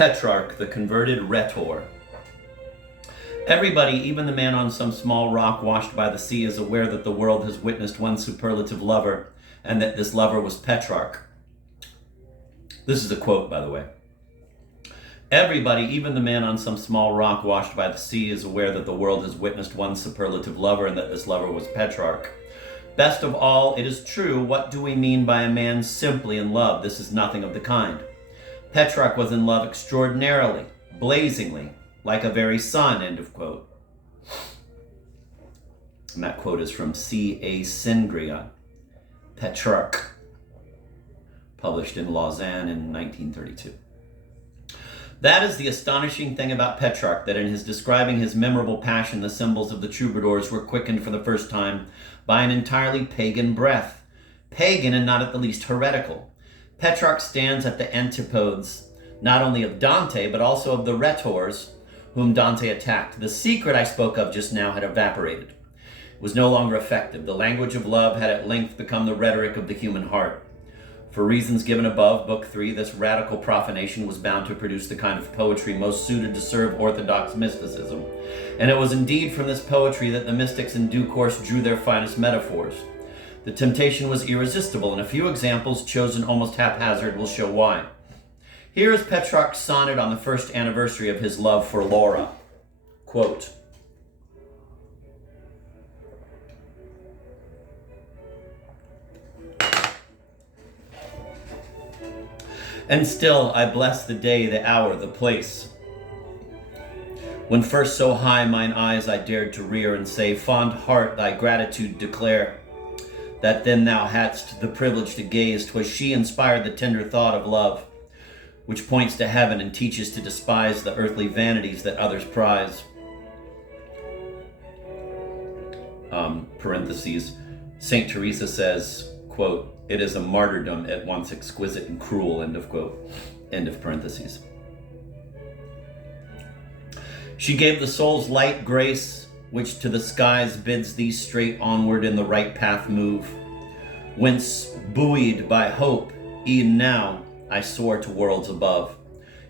Petrarch, the converted rhetor. Everybody, even the man on some small rock washed by the sea, is aware that the world has witnessed one superlative lover, and that this lover was Petrarch. This is a quote, by the way. Everybody, even the man on some small rock washed by the sea, is aware that the world has witnessed one superlative lover, and that this lover was Petrarch. Best of all, it is true. What do we mean by a man simply in love? This is nothing of the kind. Petrarch was in love extraordinarily, blazingly, like a very sun, end of quote. And that quote is from C.A. Singria, Petrarch, published in Lausanne in 1932. That is the astonishing thing about Petrarch, that in his describing his memorable passion, the symbols of the troubadours were quickened for the first time by an entirely pagan breath. Pagan and not at the least heretical. Petrarch stands at the antipodes, not only of Dante, but also of the rhetors whom Dante attacked. The secret I spoke of just now had evaporated. It was no longer effective. The language of love had at length become the rhetoric of the human heart. For reasons given above, Book 3, this radical profanation was bound to produce the kind of poetry most suited to serve orthodox mysticism. And it was indeed from this poetry that the mystics in due course drew their finest metaphors. The temptation was irresistible, and a few examples chosen almost haphazard will show why. Here is Petrarch's sonnet on the first anniversary of his love for Laura. Quote, "And still I bless the day, the hour, the place, when first so high mine eyes I dared to rear, and say, fond heart, thy gratitude declare, that then thou hadst the privilege to gaze. 'Twas she inspired the tender thought of love, which points to heaven and teaches to despise the earthly vanities that others prize." Parentheses, St. Teresa says, quote, "It is a martyrdom at once exquisite and cruel," end of quote, end of parentheses. She gave the soul's light grace, which to the skies bids thee straight onward in the right path move, whence, buoyed by hope, e'en now I soar to worlds above,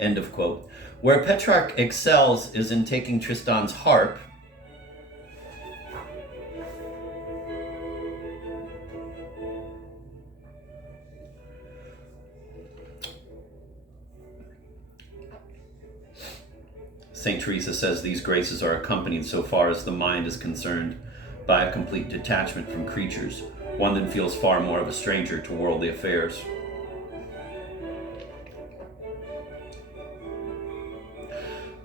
end of quote. Where Petrarch excels is in taking Tristan's harp St. Teresa says these graces are accompanied, so far as the mind is concerned, by a complete detachment from creatures, one that feels far more of a stranger to worldly affairs.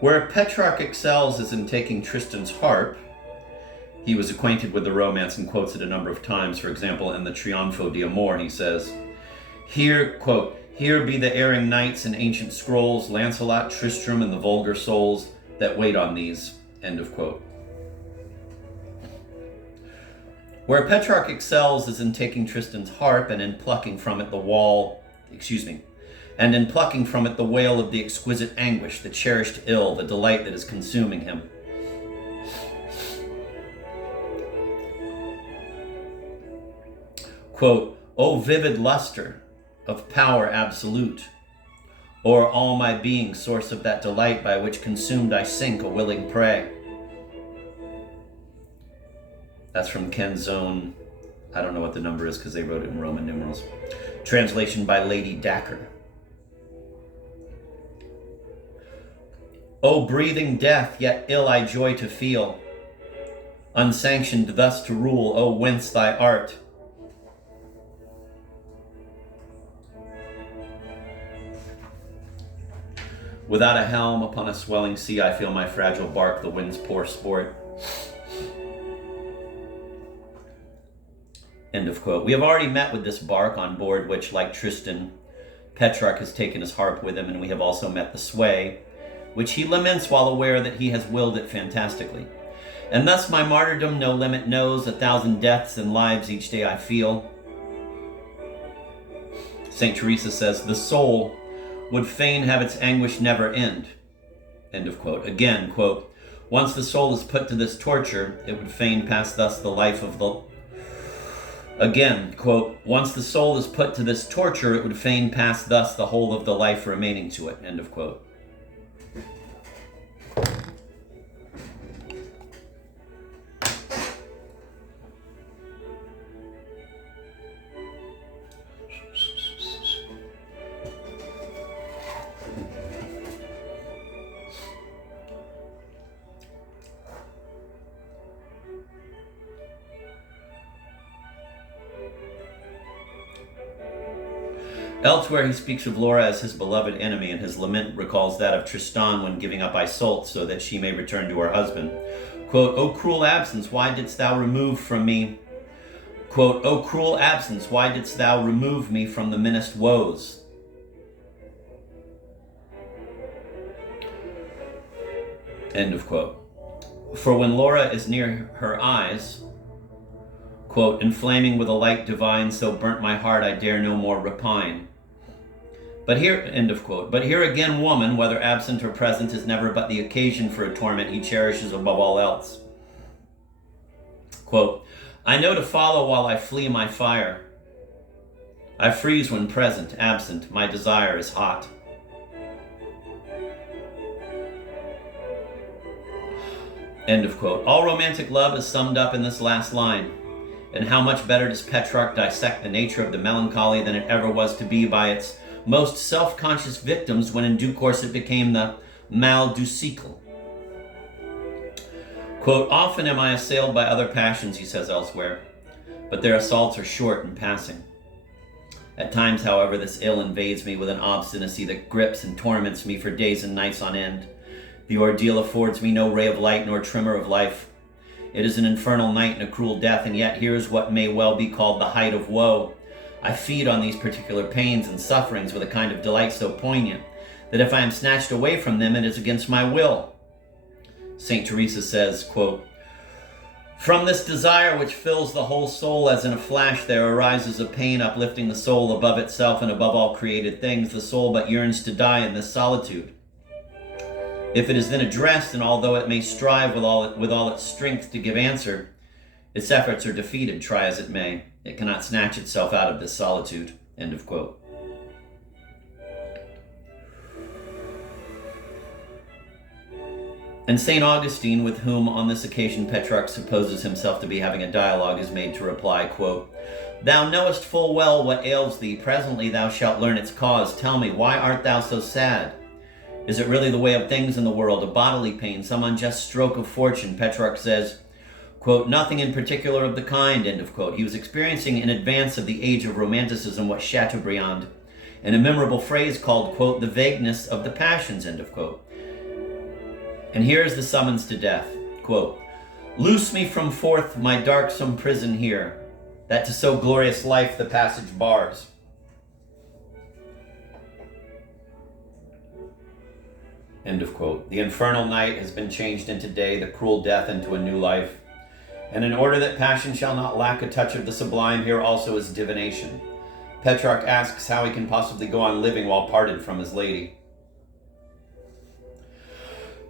Where Petrarch excels is in taking Tristan's harp. He was acquainted with the romance and quotes it a number of times. For example, in the Trionfo di Amor, he says, "Here, quote, here be the erring knights and ancient scrolls, Lancelot, Tristram, and the vulgar souls that wait on these," end of quote. Where Petrarch excels is in taking Tristan's harp and in plucking from it the wail of the exquisite anguish, the cherished ill, the delight that is consuming him. Quote, "O vivid luster of power absolute, o'er all my being, source of that delight by which consumed I sink a willing prey." That's from Ken's own, I don't know what the number is because they wrote it in Roman numerals. Translation by Lady Dacker. "O breathing death, yet ill I joy to feel, unsanctioned thus to rule, O whence thy art?" "Without a helm upon a swelling sea, I feel my fragile bark the wind's poor sport." End of quote. We have already met with this bark on board which, like Tristan, Petrarch has taken his harp with him, and we have also met the sway, which he laments while aware that he has willed it fantastically. "And thus my martyrdom no limit knows, 1,000 deaths and lives each day I feel." St. Teresa says, "The soul would fain have its anguish never end," end of quote. Again, quote, "Once the soul is put to this torture, it would fain pass thus the life of the..." Again, quote, "Once the soul is put to this torture, it would fain pass thus the whole of the life remaining to it," end of quote. Elsewhere, he speaks of Laura as his beloved enemy, and his lament recalls that of Tristan when giving up Isolde so that she may return to her husband. Quote, "O cruel absence, why didst thou remove from me?" Quote, "O cruel absence, why didst thou remove me from the menaced woes?" End of quote. For when Laura is near her eyes, quote, "inflaming with a light divine, so burnt my heart I dare no more repine." But here, end of quote. But here again, woman, whether absent or present, is never but the occasion for a torment he cherishes above all else. Quote, "I know to follow while I flee my fire. I freeze when present, absent, my desire is hot." End of quote. All romantic love is summed up in this last line. And how much better does Petrarch dissect the nature of the melancholy than it ever was to be by its most self-conscious victims when in due course it became the mal du siècle. Quote, "Often am I assailed by other passions," he says elsewhere, "but their assaults are short and passing. At times, however, this ill invades me with an obstinacy that grips and torments me for days and nights on end. The ordeal affords me no ray of light nor tremor of life. It is an infernal night and a cruel death, and yet here is what may well be called the height of woe. I feed on these particular pains and sufferings with a kind of delight so poignant that if I am snatched away from them, it is against my will." St. Teresa says, quote, "From this desire which fills the whole soul as in a flash there arises a pain uplifting the soul above itself and above all created things. The soul but yearns to die in this solitude. If it is then addressed, and although it may strive with all its strength to give answer, its efforts are defeated, try as it may. It cannot snatch itself out of this solitude." End of quote. And St. Augustine, with whom on this occasion Petrarch supposes himself to be having a dialogue, is made to reply, quote, "Thou knowest full well what ails thee. Presently thou shalt learn its cause. Tell me, why art thou so sad? Is it really the way of things in the world, a bodily pain, some unjust stroke of fortune?" Petrarch says, quote, "Nothing in particular of the kind," end of quote. He was experiencing in advance of the age of Romanticism what Chateaubriand, in a memorable phrase called, quote, "the vagueness of the passions," end of quote. And here is the summons to death, quote, "Loose me from forth my darksome prison here, that to so glorious life the passage bars." End of quote. The infernal night has been changed into day, the cruel death into a new life. And in order that passion shall not lack a touch of the sublime, here also is divination. Petrarch asks how he can possibly go on living while parted from his lady.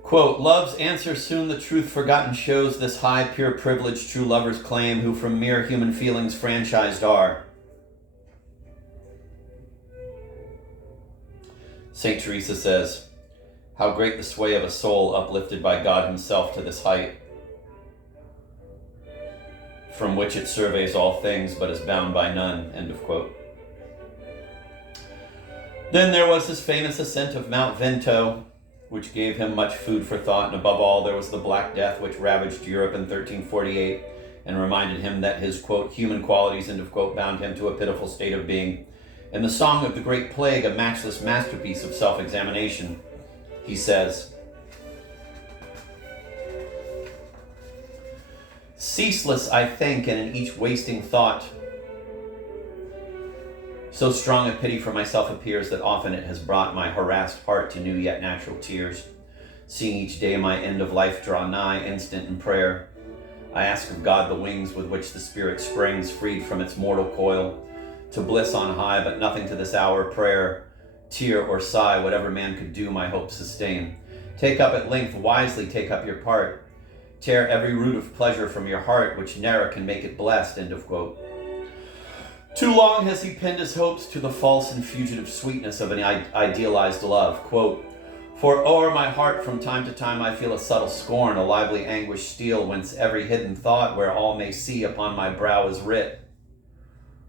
Quote, "Love's answer soon the truth forgotten shows, this high pure privilege true lovers claim, who from mere human feelings franchised are." St. Teresa says, "How great the sway of a soul uplifted by God himself to this height, from which it surveys all things, but is bound by none." End of quote. Then there was his famous ascent of Mount Vento, which gave him much food for thought, and above all there was the Black Death, which ravaged Europe in 1348, and reminded him that his, quote, "human qualities," end of quote, bound him to a pitiful state of being. In the Song of the Great Plague, a matchless masterpiece of self-examination, he says, "Ceaseless I think, and in each wasting thought, so strong a pity for myself appears that often it has brought my harassed heart to new yet natural tears. Seeing each day my end of life draw nigh, instant in prayer, I ask of God the wings with which the spirit springs, freed from its mortal coil, to bliss on high, but nothing to this hour prayer, tear or sigh, whatever man could do, my hope sustain. Take up at length, wisely take up your part, tear every root of pleasure from your heart, which ne'er can make it blessed." End of quote. Too long has he pinned his hopes to the false and fugitive sweetness of an idealized love. Quote, "For o'er my heart from time to time I feel a subtle scorn, a lively anguish steal, whence every hidden thought where all may see upon my brow is writ.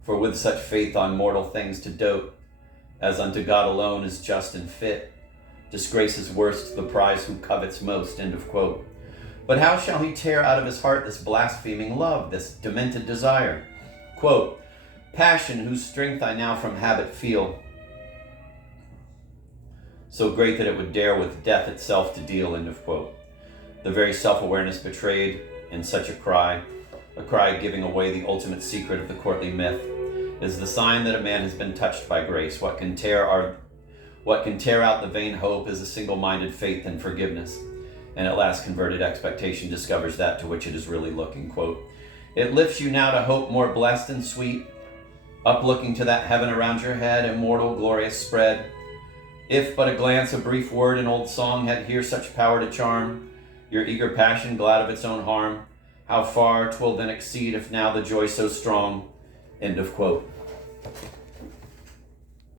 For with such faith on mortal things to dote, as unto God alone is just and fit, disgraces worst the prize who covets most." End of quote. But how shall he tear out of his heart this blaspheming love, this demented desire? Quote, "Passion, whose strength I now from habit feel, so great that it would dare with death itself to deal, end of quote. The very self-awareness betrayed in such a cry giving away the ultimate secret of the courtly myth, is the sign that a man has been touched by grace. What can tear out the vain hope is a single-minded faith and forgiveness. And at last converted expectation discovers that to which it is really looking. Quote, it lifts you now to hope more blessed and sweet, up looking to that heaven around your head, immortal, glorious spread. If but a glance, a brief word, an old song had here such power to charm your eager passion, glad of its own harm, how far 'twill then exceed if now the joy so strong, end of quote.